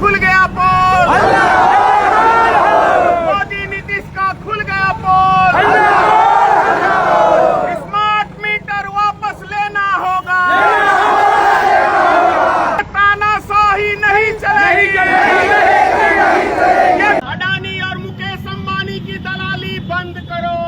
खुल गया पोल, मोदी नीतीश का खुल गया पोल। स्मार्ट मीटर वापस लेना होगा, तानाशाही नहीं चलेगी। अडानी और मुकेश अंबानी की दलाली बंद करो।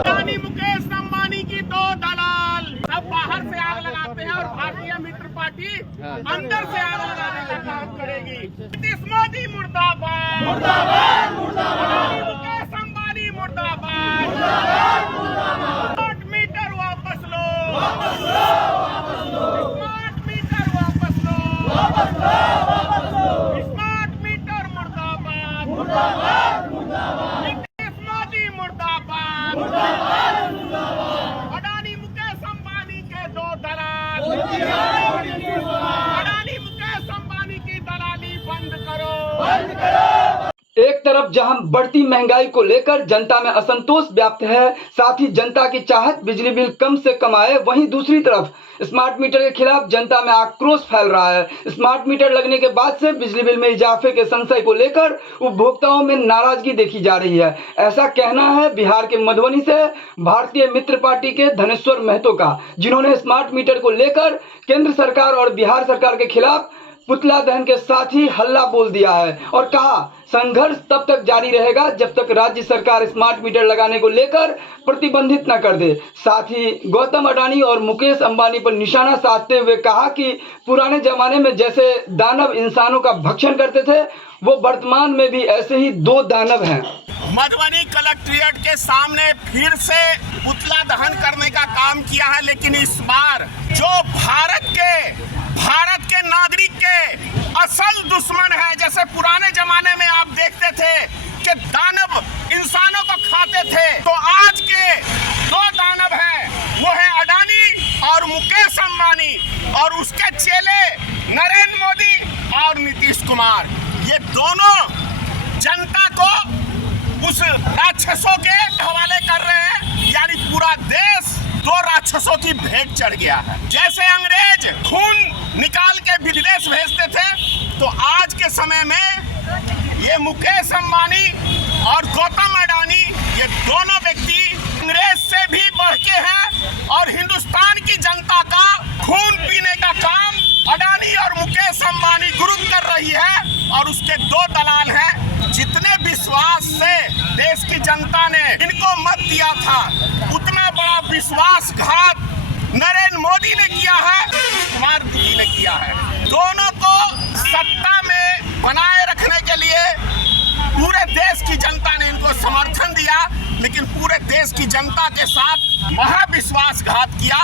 अडानी मुकेश अंबानी की दो दलाल सब बाहर से आग लगाते हैं और भारतीय मित्र पार्टी अंदर से आग लगाने का काम करेगी। नीतीश मोदी मुर्दाबाद, मुर्दाबाद, मुर्दाबाद। मुकेश अंबानी मुर्दाबाद, मुर्दाबाद, मुर्दाबाद। स्मार्ट मीटर वापस लो, वापस लो, वापस लो। स्मार्ट मीटर वापस लो, वापस लो, वापस लो। स्मार्ट मीटर मुर्दाबाद, मुर्दाबाद, मुर्दाबाद। नीतीश मोदी मुर्दाबाद, मुर्दाबाद, मुर्दाबाद। अडानी मुकेश अंबानी के दो दलाल, अडानी मुकेश अंबानी की दलाली बंद करो, बंद करो। एक तरफ जहां बढ़ती महंगाई को लेकर जनता में असंतोष व्याप्त है, साथ ही जनता की चाहत बिजली बिल कम से कम आए, वहीं दूसरी तरफ स्मार्ट मीटर के खिलाफ जनता में आक्रोश फैल रहा है। स्मार्ट मीटर लगने के बाद से बिजली बिल में इजाफे के संशय को लेकर उपभोक्ताओं में नाराजगी देखी जा रही है। ऐसा कहना है बिहार के मधुबनी से भारतीय मित्र पार्टी के धनेश्वर महतो का, जिन्होंने स्मार्ट मीटर को लेकर केंद्र सरकार और बिहार सरकार के खिलाफ पुतला दहन के साथ ही हल्ला बोल दिया है और कहा संघर्ष तब तक जारी रहेगा जब तक राज्य सरकार स्मार्ट मीटर लगाने को लेकर प्रतिबंधित न कर दे। साथ ही गौतम अडानी और मुकेश अंबानी पर निशाना साधते हुए कहा कि पुराने जमाने में जैसे दानव इंसानों का भक्षण करते थे, वो वर्तमान में भी ऐसे ही दो दानव हैं। मधुबनी कलेक्ट्रेट के सामने फिर से पुतला दहन करने का काम किया है, लेकिन इस बार जो भारत के नागरिक के असल दुश्मन है, जैसे पुराने जमाने में आप देखते थे कि दानव इंसानों को खाते थे, तो आज के दो दानव हैं, वो है अडानी और मुकेश अंबानी और उसके चेले नरेंद्र मोदी और नीतीश कुमार। ये दोनों जनता को उस राक्षसों के हवाले कर रहे हैं, यानी पूरा देश दो राक्षसों की भेंट चढ़ गया है। जैसे अंग्रेज खून निकाल के विदेश भेजते थे, तो आज के समय में ये मुकेश अंबानी और गौतम अडानी, ये दोनों व्यक्ति अंग्रेज से भी बढ़ के हैं और हिंदुस्तान की जनता का खून पीने का काम अडानी और मुकेश अंबानी ग्रुप कर रही है। और उसके दो दलाल हैं। जितने विश्वास से देश की जनता ने इनको मत दिया था, उतना बड़ा विश्वासघात नरेंद्र मोदी ने किया है, कुमार जी ने किया है। दोनों को सत्ता में बनाए रखने के लिए पूरे देश की जनता ने इनको समर्थन दिया, लेकिन पूरे देश की जनता के साथ महाविश्वासघात किया।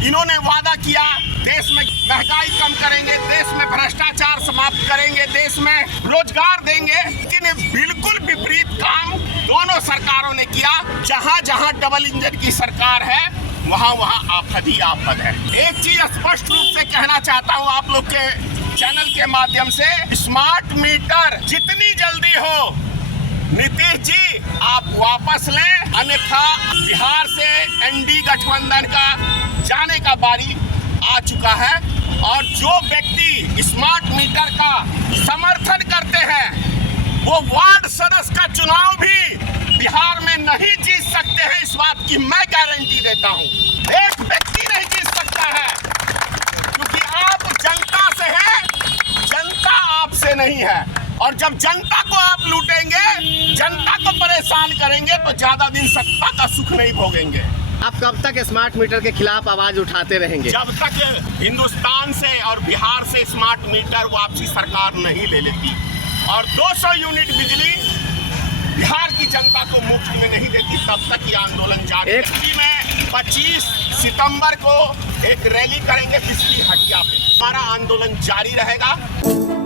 इन्होंने वादा किया देश में महंगाई कम करेंगे, देश में भ्रष्टाचार समाप्त करेंगे, देश में रोजगार देंगे, लेकिन बिल्कुल विपरीत काम दोनों सरकारों ने किया। जहां जहां डबल इंजन की सरकार है, वहां वहां आफत ही आफत है। एक चीज स्पष्ट रूप से कहना चाहता हूं आप लोग के चैनल के माध्यम से, स्मार्ट मीटर जितनी जल्दी हो नीतीश जी आप वापस लें, अन्यथा बिहार से एनडी गठबंधन का जाने का बारी आ चुका है। और जो व्यक्ति स्मार्ट मीटर का समर्थन करते हैं, वो वार्ड सदस्य का चुनाव भी बिहार में नहीं जीत सकते हैं, इस बात की मैं गारंटी देता हूं। एक व्यक्ति नहीं जीत सकता है, क्योंकि आप जनता से हैं, जनता आपसे नहीं है। और जब जनता को आप लूटेंगे, जनता को परेशान करेंगे, तो ज्यादा दिन सत्ता का सुख नहीं भोगेंगे। आप कब तक स्मार्ट मीटर के खिलाफ आवाज उठाते रहेंगे? जब तक हिंदुस्तान से और बिहार से स्मार्ट मीटर वापसी सरकार नहीं ले लेती और 200 यूनिट बिजली बिहार की जनता को मुफ्त में नहीं देती, तब तक ये आंदोलन जारी है। में 25 सितंबर को एक रैली करेंगे बिजली हटिया पे। हमारा आंदोलन जारी रहेगा।